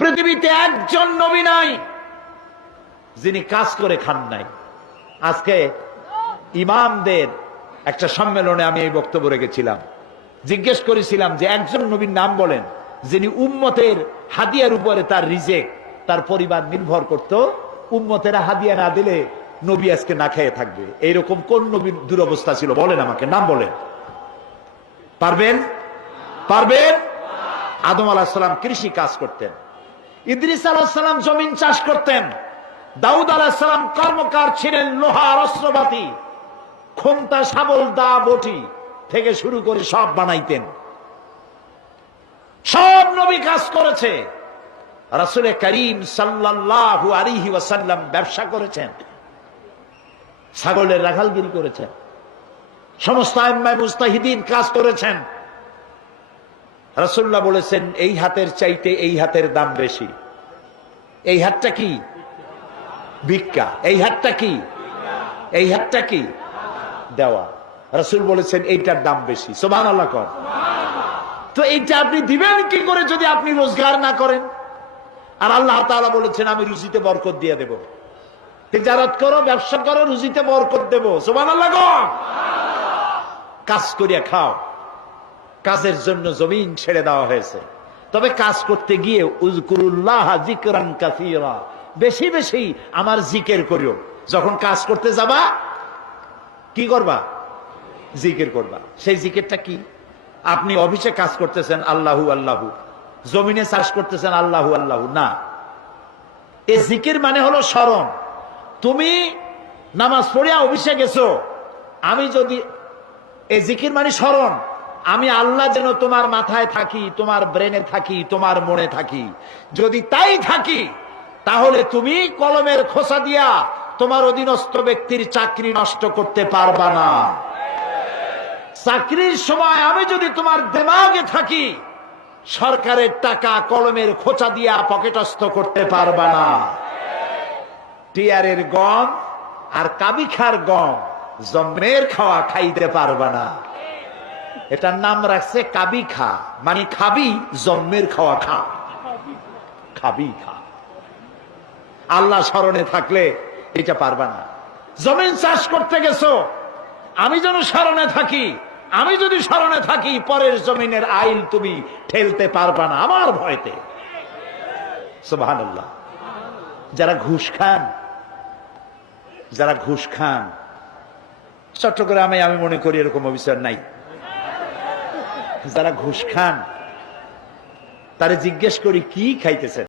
পৃথিবীতে একজন নবী নাই যিনি কাজ করে খান নাই। আজকে ইমামদের একটা সম্মেলনে আমি এই বক্তব্য রেখেছিলাম, জিজ্ঞেস করেছিলাম যে একজন নবীর নাম বলেন যিনি উম্মতের হাদিয়ার উপরে তার রিজেক, তার পরিবার নির্ভর করত, উম্মতেরা হাদিয়া না দিলে নবী আজকে না খেয়ে থাকবে। এইরকম কোন নবীর দুরবস্থা ছিল বলেন, আমাকে নাম বলেন। পারবেন? পারবেন? আদম আলাইহিস সালাম কৃষি কাজ করতেন, ইদ্রিস আলাইহিস সালাম জমিন চাষ করতেন, দাউদ আলাইহিস সালাম কর্মকার ছিলেন, লোহার অস্ত্রপাতি, খোন্তা, শাবল, দা, বটি থেকে শুরু করে সব বানাইতেন। সব নবী কাজ করেছে। রাসূল করিম সাল্লাল্লাহু আলাইহি ওয়াসাল্লাম ব্যবসা করেছেন, ছাগলের রাখালগিরি করেছেন, সমস্ত আইম্মায়ে মুজতাহিদিন কাজ করেছেন। রাসূলুল্লাহ বলেছেন এই হাতের চাইতে এই হাতের দাম বেশি। এই হাতটা কি? ভিক্ষা। এই হাতটা কি? এই হাতটা কি? দেওয়া। রাসূল বলেছেন এইটার দাম বেশি। সুবহানাল্লাহ কর। তো এইটা আপনি দিবেন কি করে যদি আপনি রোজগার না করেন? আর আল্লাহ তাআলা বলেছেন আমি রুজিতে বরকত দিয়ে দেব। তিজারত করো, ব্যবসা করো, রুজিতে বরকত দেব। সুবহানাল্লাহ কর। কাজ করিয়া খাও। কাজের জন্য জমিন ছেড়ে দেওয়া হয়েছে, তবে কাজ করতে গিয়ে উযকুরুল্লাহ যিকরান কাসীরা, বেশি বেশি আমার জিকির করিও। যখন কাজ করতে যাবা কি করবা? জিকির করবা। সেই জিকিরটা কি? আপনি অফিসে কাজ করতেছেন আল্লাহু আল্লাহু, জমিনে চাষ করতেছেন আল্লাহু আল্লাহু না। এই জিকির মানে হলো স্মরণ। তুমি নামাজ পড়িয়া অফিসে গেছো, আমি যদি এই জিকির মানে স্মরণ, আমি আল্লাহ যেন তোমার মাথায় থাকি, তোমার ব্রেনে থাকি, তোমার মনে থাকি। যদি তাই থাকি তাহলে তুমি কলমের খোসা দিয়া তোমার অধীনস্থ ব্যক্তির চাকরি নষ্ট করতে পারবা না। চাকরির সময় আমি যদি তোমার দিমাগে থাকি, সরকারের টাকা কলমের খোঁচা দিয়া পকেটস্থ করতে পারবা না। টিয়ারের গম আর কাবিখার গম জন্মের খাওয়া খাইতে পারবা না। এটার নাম রাখছে কাবি খা, মানে খাবি জন্মের খাওয়া খা, খাবি খা। আল্লাহ স্মরণে থাকলে এটা পারবা না। জমিন চাষ করতে গেছো, আমি যেন স্মরণে থাকি, আমি যদি স্মরণে থাকি পরের জমিনের আইল তুমি ঠেলতে পারবা না আমার ভয়তে। সুবহানাল্লাহ। যারা ঘুষ খান, যারা ঘুষ খান, চট্টগ্রামে আমি মনে করি এরকম অফিসার নাই। যারা ঘুষ খান তারে জিজ্ঞেস করি কি খাইতেছেন,